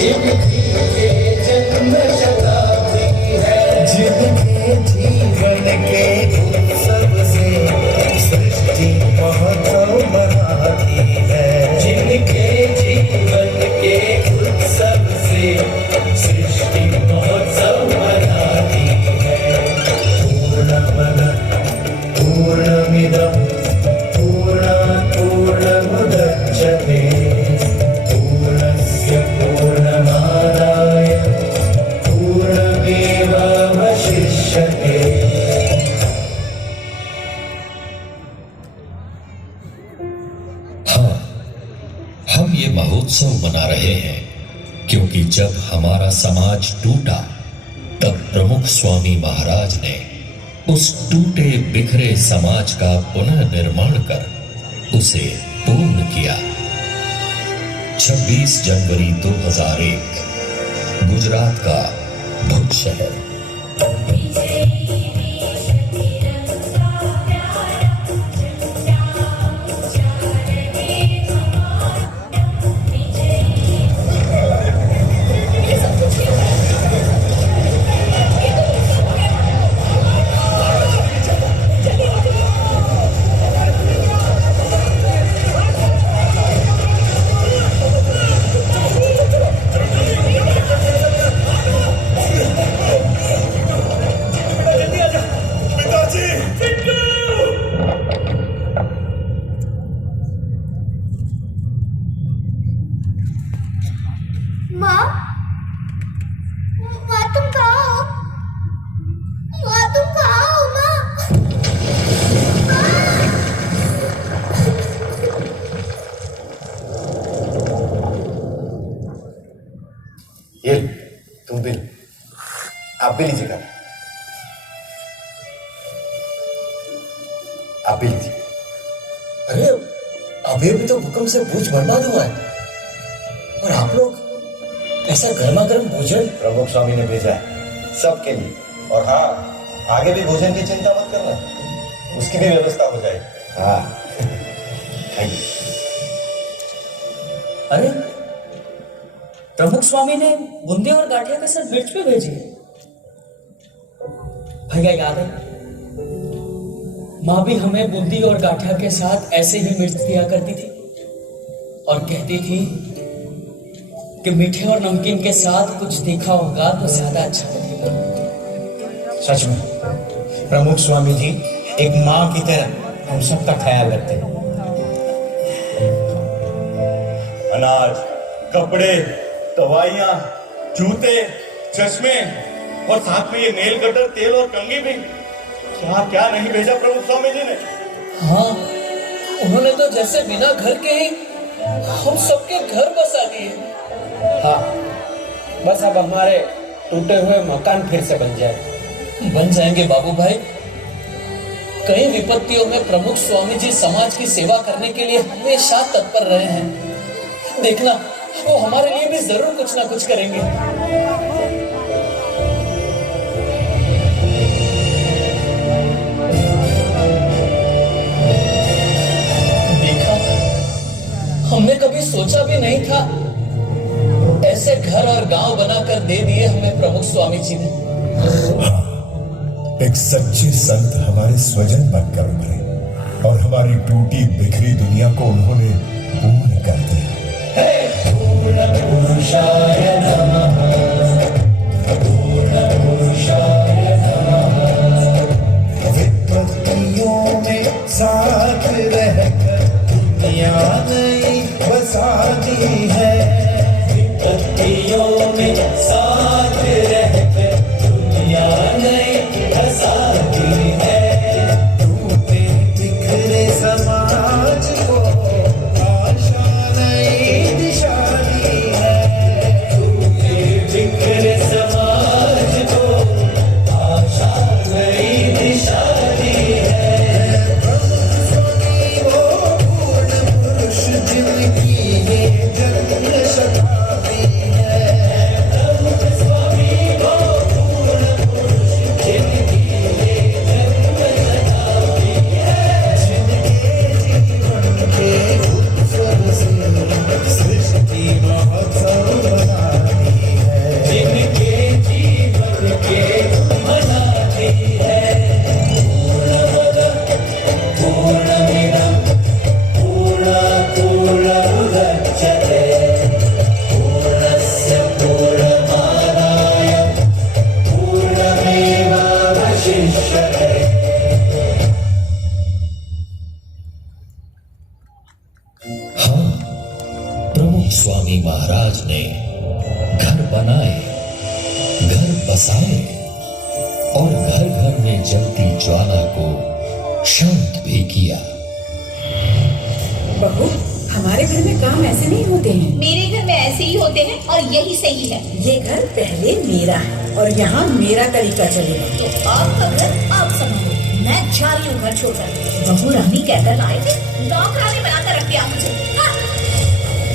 जिनके जन्म शताब्दी है, जिनके जीवन के उत्सव से सृष्टि महोत्सव मनाती है, जिनके जीवन के उत्सव से सृष्टि महोत्सव मनाती है। पूर्णमद पूर्णमिदं पूर्णात् पूर्णमुदच्यते पूर्णस्य पूर्णमादाय पूर्णमेवावशिष्यते। हाँ, हम ये महोत्सव मना रहे हैं क्योंकि जब हमारा समाज टूटा तब प्रमुख स्वामी महाराज ने उस टूटे बिखरे समाज का पुनर्निर्माण कर उसे पूर्ण किया। 26 जनवरी 2001 गुजरात का भुज शहर। माँ, माँ तुम कहाँ हो? माँ तुम कहाँ हो माँ? ये तुम भी लो। आप भी लीजिएगा, आप भी लीजिए। अरे अभी अभी तो भूकंप से भुज बर्बाद हुआ है और आप लोग ऐसा गर्मा गर्म भोजन। प्रमुख स्वामी ने भेजा है सबके लिए। और हाँ, आगे भी भोजन की चिंता मत करना, उसकी भी व्यवस्था हो जाएगी। हाँ खाइए। अरे प्रमुख स्वामी ने बूंदी और गाठिया के साथ मिर्च भी भेजी है। भैया याद है, माँ भी हमें बूंदी और गाठिया के साथ ऐसे ही मिर्च दिया करती थी और कहती थी कि मीठे और नमकीन के साथ कुछ तीखा होगा तो ज्यादा अच्छा लगेगा। सच में प्रमुख स्वामी जी एक माँ की तरह हम सबका ख्याल रखते हैं। अनाज, कपड़े, दवाइयाँ, जूते, चश्मे और साथ में ये नेल कटर, तेल और कंघी भी। क्या क्या नहीं भेजा प्रमुख स्वामी जी ने। हाँ, उन्होंने तो जैसे बिना घर के ही हम सबके घर बसा दिए। हाँ, बस अब हमारे टूटे हुए मकान फिर से बन जाए। बन जाएंगे बाबू भाई। कई विपत्तियों में प्रमुख स्वामी जी समाज की सेवा करने के लिए हमेशा तत्पर रहे हैं। देखना, वो हमारे लिए भी जरूर कुछ ना कुछ करेंगे। देखा, हमने कभी सोचा भी नहीं था ऐसे घर और गांव बनाकर दे दिए हमें प्रमुख स्वामी जी ने। एक सच्चे संत हमारे स्वजन बनकर उभरे और हमारी टूटी बिखरी दुनिया को उन्होंने पूर्ण कर दिया। पूर्ण पुरुषाय नमः, पूर्ण पुरुषाय नमः। विपत्तियों में साथ रहकर दुनिया नई बसाती है, विपत्तियों में साथ रहकर दुनिया नई बसाती है। टूटे बिखरे समाज को आशा नई महाराज ने घर बनाए, घर बसाए और घर घर में जलती ज्वाला को शांत भी किया। बहू, हमारे घर में काम ऐसे नहीं होते हैं। मेरे घर में ऐसे ही होते हैं और यही सही है। ये घर पहले मेरा है और यहाँ मेरा तरीका चलेगा। तो आपका घर आप संभालो, मैं जा रही हूँ घर छोड़कर। बहू रानी कहकर लाए थे, नौकरानी बनाकर रख दिया मुझे।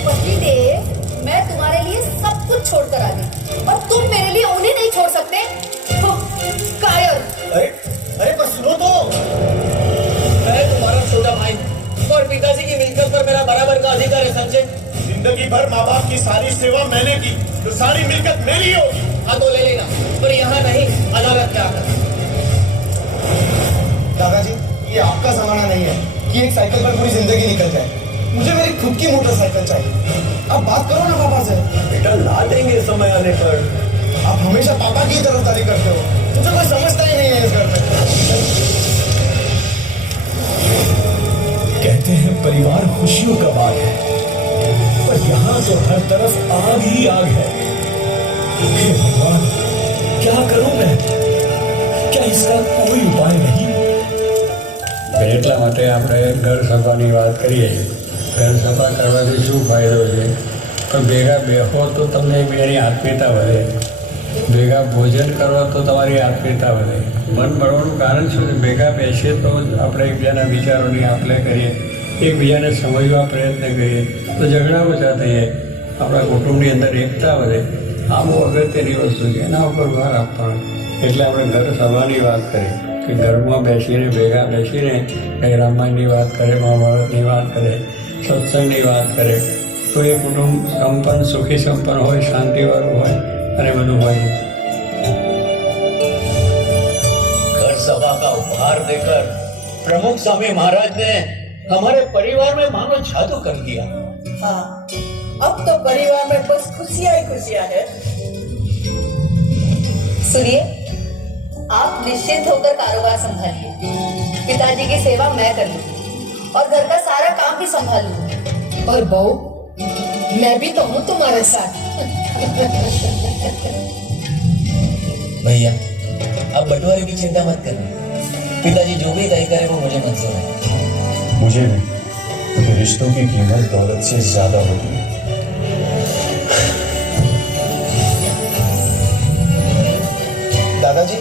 पति देव, मैं तुम्हारे लिए सब कुछ छोड़कर आ गई और तुम मेरे लिए उन्हें नहीं छोड़ सकते। कायर। अरे पर सुनो तो, मैं तुम्हारा छोटा भाई और पिताजी की मिलकत पर मेरा बराबर का अधिकार है, समझे? जिंदगी भर माँ बाप की सारी सेवा मैंने की, तो सारी मिलकत मेरी होगी। हाँ तो ले लेना, पर यहाँ नहीं, अदालत में आकर। दादाजी, ये आपका जमाना नहीं है कि एक साइकिल पर पूरी जिंदगी निकल जाए। मुझे मेरी खुद की मोटरसाइकिल चाहिए। अब बात करो ना पापा से। बेटा ला देंगे समय आने पर। आप हमेशा पापा की तरफदारी करते हो, मुझे कोई समझता ही नहीं है इस घर में। कहते हैं परिवार खुशियों का बाग है, पर यहाँ तो हर तरफ आग ही आग है। हे भगवान, क्या करूं मैं? क्या इसका कोई उपाय नहीं? એટલા માટે આપણે ઘર સભાની વાત કરીએ। ઘર સભા કરવાથી શું ફાયદો છે? તો ભેગા બેહો તો તમને એકબીજાની આત્મીયતા વધે, ભેગા ભોજન કરો તો તમારી આત્મીયતા વધે। મન મળવાનું કારણ શું છે? ભેગા બેસીએ તો જ આપણે એકબીજાના વિચારોની આપ-લે કરીએ, એકબીજાને સમજવા પ્રયત્ન કરીએ તો ઝઘડા ઓછા થઈએ, આપણા કુટુંબની અંદર એકતા વધે। આ બહુ અગત્યની વસ્તુ છે, એના ઉપર ભાર આપવાનો। એટલે આપણે ઘર સભાની વાત કરીએ કે ઘરમાં બેસીને ભેગા બેસીને કંઈ રામાયણની વાત કરે, મહાભારતની વાત કરે, સત્સંગની વાત કરે તો એ કુટુંબ સંપન્ન, સુખી સંપન્ન હોય, શાંતિવાળું હોય અને બધું હોય। घर सभा का उपहार देकर प्रमुख स्वामी महाराज ने हमारे परिवार में मानो जादू कर दिया। हाँ, अब तो परिवार में बस खुशियाँ ही खुशियाँ है। सुनिए, आप निश्चिंत होकर कारोबार संभालिए। पिताजी की सेवा मैं कर लूंगी और घर का सारा काम भी संभाल लूंगी। और बहू, मैं भी तो हूँ तुम्हारे साथ। भैया, अब बंटवारे की चिंता मत करना, पिताजी जो भी तय करे वो मुझे मंजूर है। मुझे भी, क्योंकि रिश्तों की कीमत दौलत से ज्यादा होती है। दादाजी,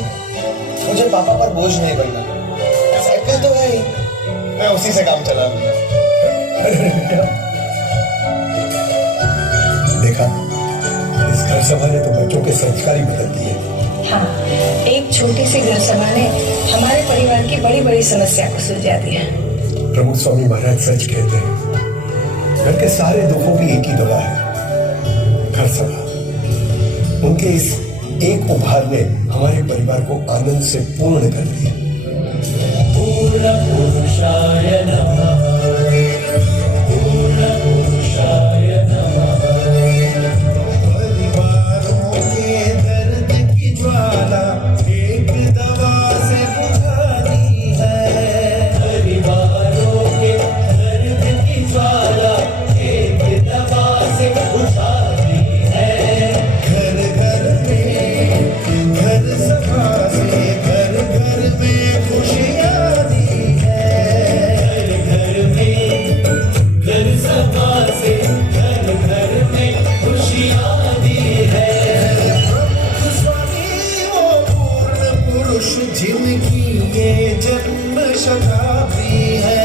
मुझे पापा पर बोझ नहीं बनना। साइकिल तो है ही, मैं उसी से काम चला लूंगा। अरे बेटा, देखा, इस घर सभा ने तो बच्चों के संस्कार ही बदल दिए। हाँ, एक छोटी सी घर सभा ने हमारे परिवार की बड़ी बड़ी समस्या को सुलझा दिया। प्रमुख स्वामी महाराज सच कहते हैं, घर के सारे दुखों की एक ही दवा है, घर सभा। उनके इस एक उपहार ने हमारे परिवार को आनंद से पूर्ण कर दिया। पूर्ण पुरुषाय नमः, पूर्ण पुरुषाय नमः। परिवारों के दर्द की ज्वाला एक दवा से बुझानी है। परिवारों के दर्द की ज्वाला एक दवा से बुझानी है। घर घर में, घर सभा से घर घर में खुशियाँ दी है। घर घर में, घर सभा से घर घर में खुशियाँ दी है। प्रमुख स्वामी वो पूर्ण पुरुष जिनकी ये जन्म शताब्दी है।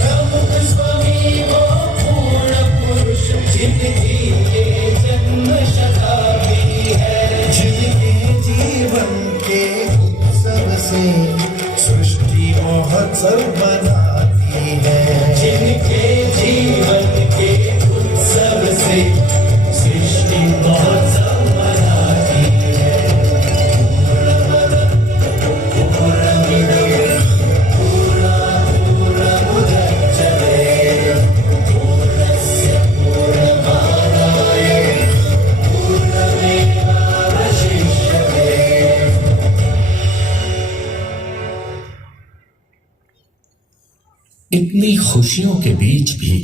प्रमुख स्वामी वो पूर्ण पुरुष जिनकी ये जन्म शताब्दी है। जिनके जीवन के उत्सव से सृष्टि महोत्सव मनाती है। जिनके जीवन के उत्सव से सृष्टि महोत्सव मनाती है। पूर्णमिदं पूर्णमुदच्यते पूर्णस्य पूर्णमादाय पूर्णमेवावशिष्यते। इतनी खुशियों के बीच भी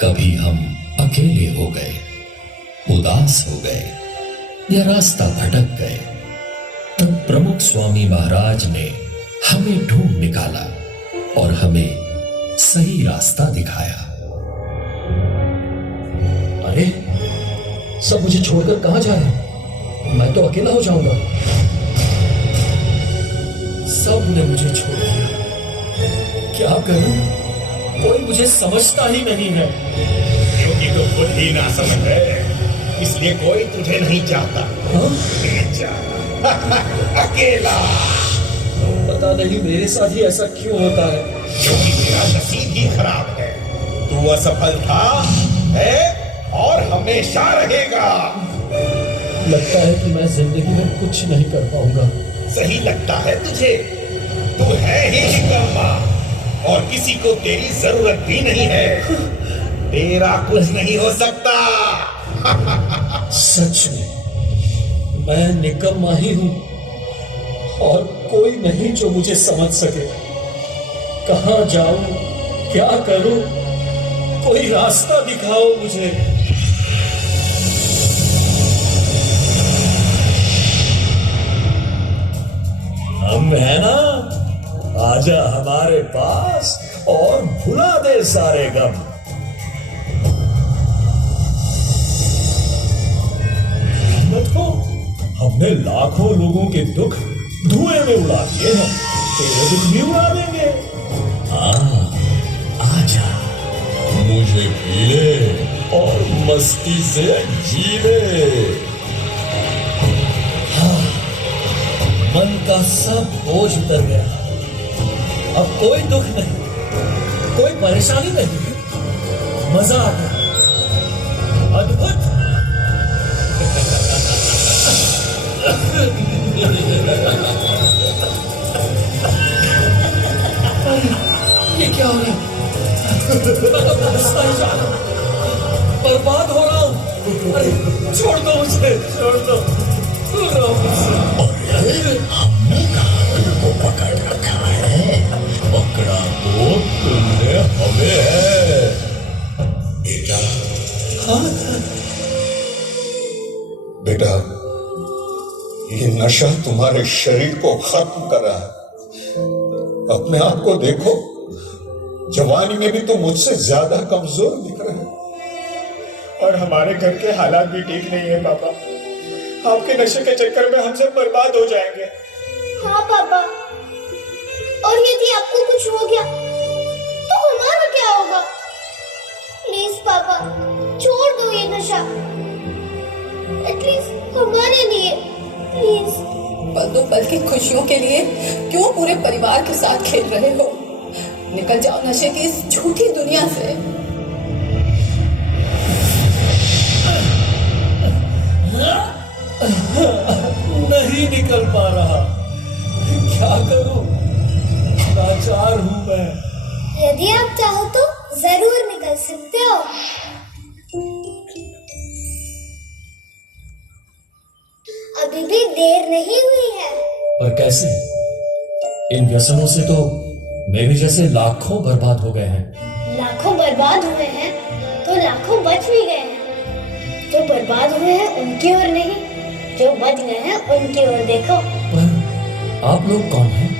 कभी हम अकेले हो गए उदास हो गए या रास्ता भटक गए, तब प्रमुख स्वामी महाराज ने हमें ढूंढ निकाला और हमें सही रास्ता दिखाया। अरे सब मुझे छोड़कर कहां जा रहे हैं? मैं तो अकेला हो जाऊंगा। सब ने मुझे छोड़ दिया, क्या करूं? कोई मुझे समझता ही नहीं है। क्योंकि तो खुद ही ना समझ है, इसलिए कोई तुझे नहीं चाहता। हाँ? नहीं चाहता। अकेला। पता नहीं मेरे साथ ही ऐसा क्यों होता है। क्योंकि तेरा नसीब ही खराब है। तू असफल था, है और हमेशा रहेगा। लगता है कि मैं जिंदगी में कुछ नहीं कर पाऊंगा। सही लगता है तुझे? तू है ही निकम्मा और किसी को तेरी जरूरत भी नहीं है। तेरा कुछ नहीं हो सकता। सच में मैं निकम्मा ही हूं और कोई नहीं जो मुझे समझ सके। कहां जाऊं, क्या करूं? कोई रास्ता दिखाओ मुझे। हम है ना, आजा हमारे पास और भुला दे सारे गम। देखो, हमने लाखों लोगों के दुख धुएं में उड़ा दिए हैं, तेरे दुख भी उड़ा देंगे। हाँ, आजा, मुझे पी ले और मस्ती से जी ले। हाँ, मन का सब बोझ उतर गया। अब कोई दुख नहीं, कोई परेशानी नहीं, मजा आ गया। अद्भुत। ये क्या हो रहा है? मैं तो हंसता ही जा रहा हूं, बर्बाद हो रहा हूं। अरे छोड़ दो मुझे, छोड़ दो, दूर रहो मुझसे। अरे हमने कहां को पकड़ रखा है? पकड़ा तो तुमने हमें है बेटा। हाँ बेटा, ये नशा तुम्हारे शरीर को खत्म कर रहा है। अपने आप को देखो, जवानी में भी तुम मुझसे ज्यादा कमजोर दिख रहे हो। और हमारे घर के हालात भी ठीक नहीं है पापा। आपके नशे के चक्कर में हम सब बर्बाद हो जाएंगे। हाँ पापा, और यदि आपको कुछ हो गया तो हमारा क्या होगा? प्लीज पापा, छोड़ दो ये नशा, एटलीस्ट हमारे लिए, प्लीज। पल दो पल की खुशियों के लिए क्यों पूरे परिवार के साथ खेल रहे हो? निकल जाओ नशे की इस झूठी दुनिया से। नहीं निकल पा रहा, क्या करूं? लाचार हूं मैं। यदि आप चाहो तो जरूर निकल सकते हो। अभी भी देर नहीं हुई है। पर कैसे? इन व्यसनों से तो मेरे जैसे लाखों बर्बाद हो गए हैं। लाखों बर्बाद हुए हैं तो लाखों बच भी गए हैं। जो बर्बाद हुए हैं उनकी ओर नहीं, जो बच गए हैं उनकी ओर देखो। पर आप लोग कौन हैं?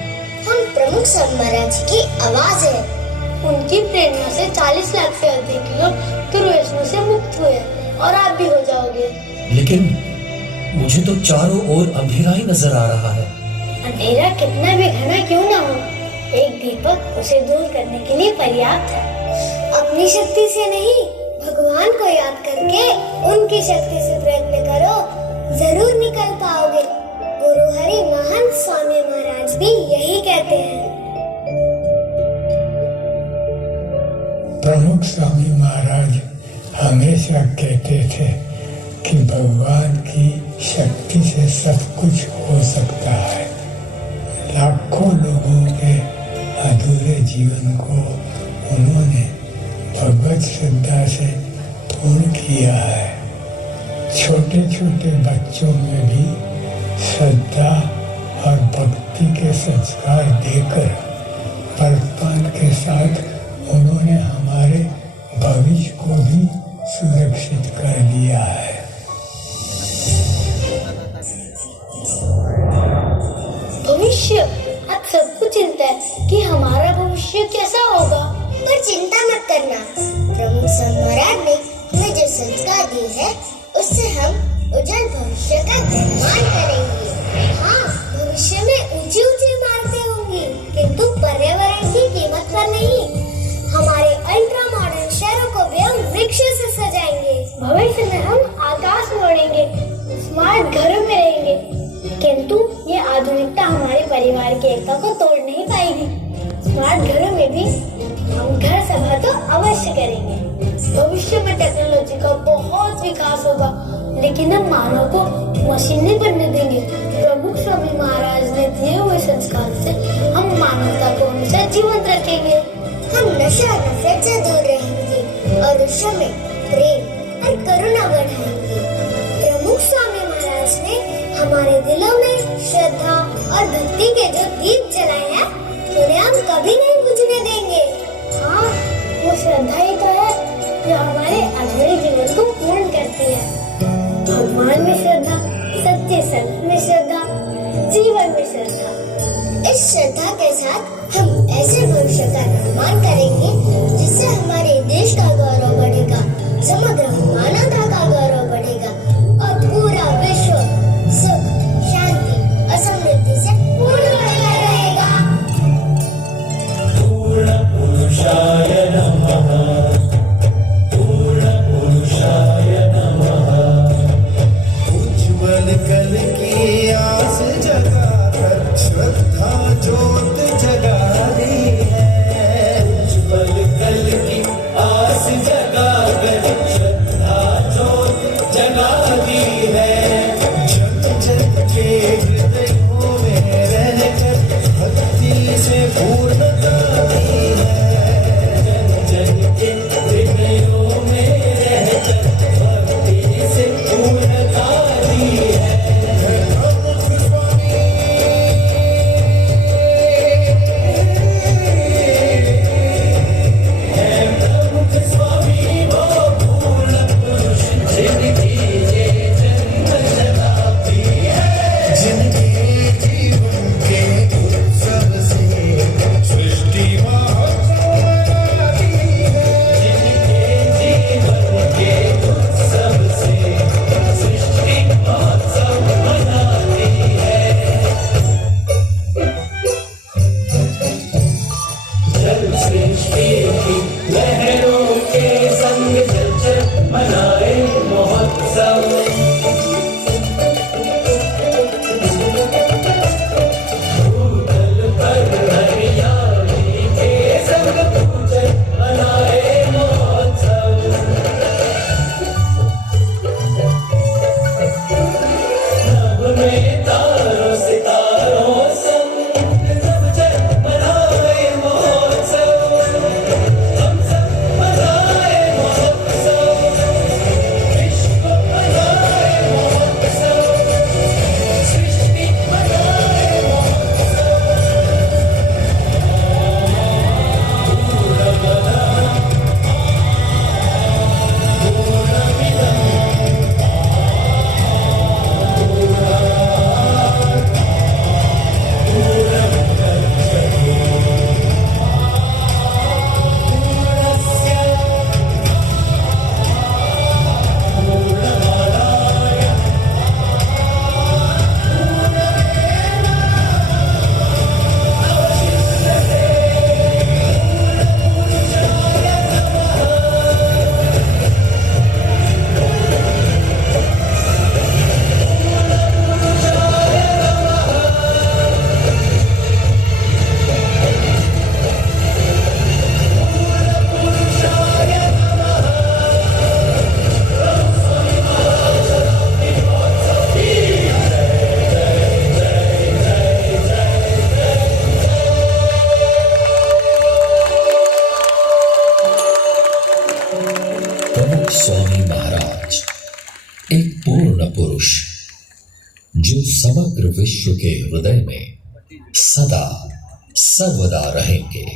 हम प्रमुख स्वामी महाराज की आवाज है। उनकी प्रेरणा से 40 लाख से अधिक लोग दुर्व्यसनों से मुक्त हुए और आप भी हो जाओगे। लेकिन मुझे तो चारों ओर अंधेरा ही नजर आ रहा है। अंधेरा कितना भी घना क्यों ना हो, एक दीपक उसे दूर करने के लिए पर्याप्त है। अपनी शक्ति से नहीं, भगवान को याद करके उनकी शक्ति से प्रयत्न करो, जरूर निकल पाओगे। गुरु हरि महंत स्वामी महाराज भी यही कहते हैं। प्रमुख स्वामी महाराज हमेशा कहते थे कि भगवान की शक्ति से सब कुछ हो सकता है। लाखों लोगों के अधूरे जीवन को उन्होंने भगवत श्रद्धा से पूर्ण किया है। छोटे छोटे बच्चों में भी श्रद्धा और भक्ति के संस्कार देकर वर्तमान के साथ उन्होंने हमारे भविष्य को भी सुरक्षित कर लिया है। हम उज्जवल भविष्य का निर्माण करेंगे। हाँ, भविष्य में ऊंची ऊंची इमारतें होंगी, किंतु पर्यावरण की कीमत पर नहीं। हमारे अल्ट्रा मॉडर्न शहरों को भी हम वृक्षों से सजाएंगे। भविष्य में हम आकाश में उड़ेंगे, स्मार्ट घरों में रहेंगे, किंतु ये आधुनिकता हमारे परिवार की एकता को तोड़ नहीं पाएगी। स्मार्ट घरों में भी हम घर सभा तो अवश्य करेंगे। भविष्य में टेक्नोलॉजी का बहुत विकास होगा, लेकिन हम मानव को मशीन नहीं बनने देंगे। प्रमुख स्वामी महाराज ने दिए हुए संस्कार से हम मानवता को हमेशा जीवंत रखेंगे। हम नशा नफरत से दूर रहेंगे और विश्व में प्रेम और करुणा बढ़ाएंगे। प्रमुख स्वामी महाराज ने हमारे दिलों में श्रद्धा और भक्ति के जो दीप जलाए हैं, उन्हें हम कभी नहीं बुझने देंगे। हाँ, वो श्रद्धा ही तो है जो हमारे अधूरे जीवन को पूर्ण करती है। भगवान में श्रद्धा, सच्चे संत में श्रद्धा, जीवन में श्रद्धा। इस श्रद्धा के साथ हम ऐसे भविष्य का निर्माण करेंगे जिससे हमारे देश का गौरव बढ़ेगा, समग्र मानवता का गौरव बढ़ेगा और पूरा विश्व सुख, शांति और समृद्धि से पूर्ण रहेगा। पूर्ण पुरुषाय नमः, पूर्ण पुरुषाय नमः। उज्ज्वल कल की आस जगाकर श्रद्धा ज्योत जगा दी है। उज्ज्वल कल की आस जगाकर श्रद्धा ज्योत जगा दी है। जन जन के हृदयों में रहकर भक्ति से पूर्णता दी है। जन जन के हृदयों में रहकर भक्ति से पूर्णता दी है। प्रमुख स्वामी वो पूर्ण पुरुष जिनकी ये जन्म शताब्दी है। जिनके जीवन के उत्सव से सृष्टि महोत्सव मनाती है। जिनके जीवन के उत्सव से सृष्टि महोत्सव मनाती है। जल सृष्टि की लहरों के संग चल चल मनाए महोत्सव। भूतल पर हरियाली के संग पूजन मनाए महोत्सव। नभ में तारों सितारों संग सब जग मनाए महोत्सव। हम सब मनाए महोत्सव, विश्व मनाए महोत्सव, सृष्टि मनाए महोत्सव। प्रमुख स्वामी महाराज एक पूर्ण पुरुष जो समग्र विश्व के हृदय में सदा सर्वदा रहेंगे।